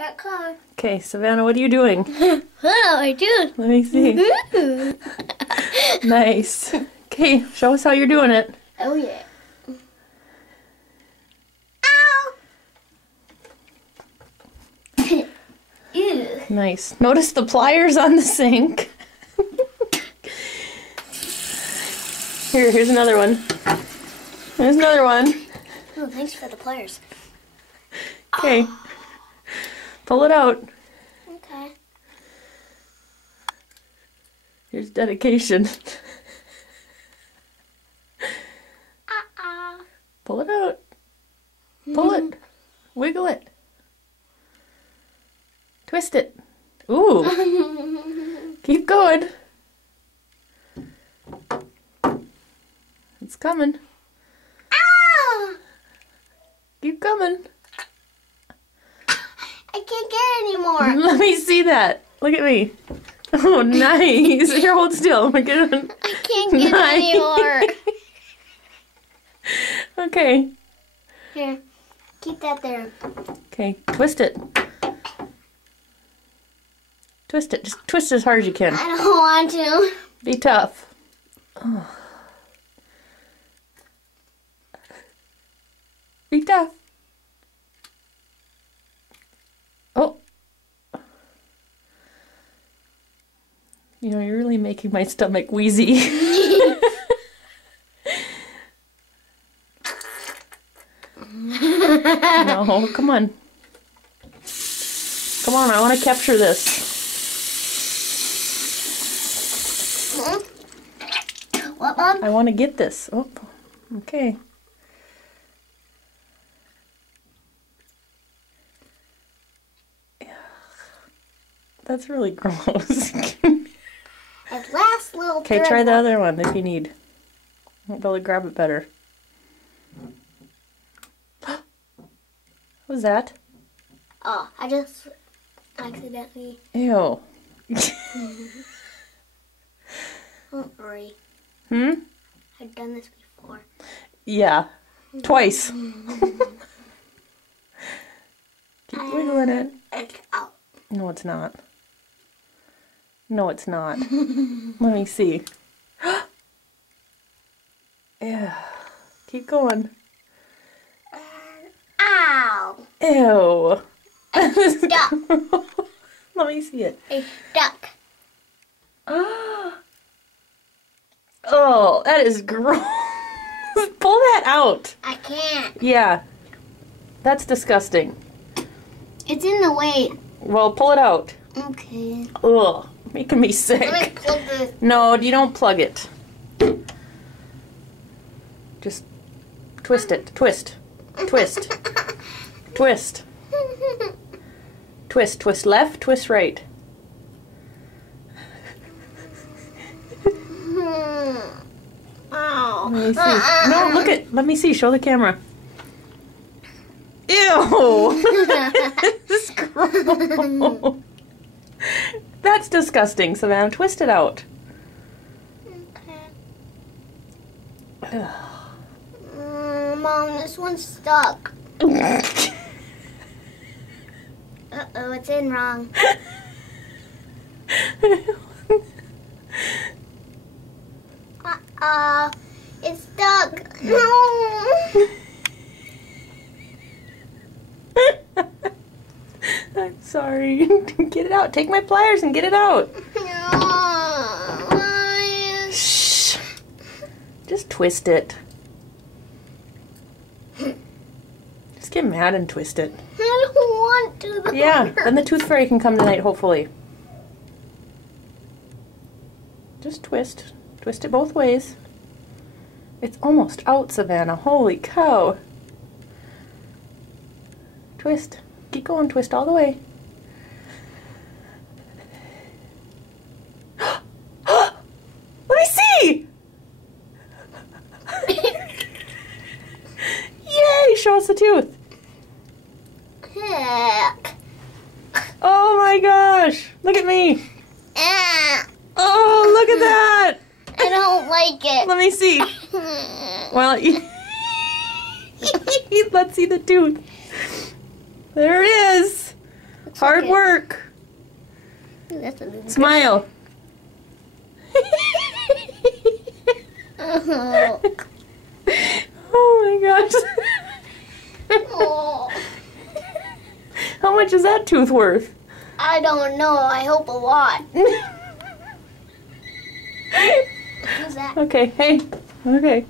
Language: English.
That car. Okay, Savannah, what are you doing? Hello, I do. Let me see. Nice. Okay, show us how you're doing it. Oh yeah. Ow! Ew. Nice. Notice the pliers on the sink. Here's another one. There's another one. Oh, thanks for the pliers. Okay. Pull it out. Okay. Here's dedication. Pull it out. Pull it. Wiggle it. Twist it. Ooh. Keep going. It's coming. Ow! Keep coming. I can't get any more. Let me see that. Look at me. Oh, nice. Here, hold still. We're good. I can't get any more. Okay. Here, keep that there. Okay, twist it. Twist it. Just twist as hard as you can. I don't want to. Be tough. Oh. Be tough. Oh. You know, you're really making my stomach wheezy. No, come on. Come on, I want to capture this. What, Mom? I want to get this. Oh, okay. That's really gross. That last little Okay, try the other one if you need. I'll be able to grab it better. What was that? Oh, I just accidentally. Ew. Don't worry. I've done this before. Yeah. Twice. Keep wiggling it. Ow. No, it's not. No, it's not. Let me see. Yeah. Keep going. Ow! Ew. It's stuck. Let me see it. It's stuck. Oh, that is gross. Pull that out. I can't. Yeah. That's disgusting. It's in the way. Well, pull it out. Okay. Ugh. Making me sick. Let me plug this. No, you don't plug it. Just twist it. Twist. Twist. Twist. Twist. Twist left, twist right. Ow. Let me see. No, look at. Let me see. Show the camera. Ew. This is gross. That's disgusting, Savannah. Twist it out. Okay. Mom, this one's stuck. Uh-oh, it's in wrong. It's stuck. No. I'm sorry. Get it out. Take my pliers and get it out. No. Shh. Just twist it. Just get mad and twist it. I don't want to. Though. Yeah, then the tooth fairy can come tonight, hopefully. Just twist. Twist it both ways. It's almost out, Savannah. Holy cow. Twist. Keep going. Twist all the way. Let me see! Yay! Show us the tooth. Heck. Oh my gosh! Look at me! Oh, look at that! I don't like it. Let me see. Well, let's see the tooth. There it is. Looks Hard work. That's a little Smile. Oh. Oh my gosh. Oh. How much is that tooth worth? I don't know. I hope a lot. Who's that? Okay, hey. Okay.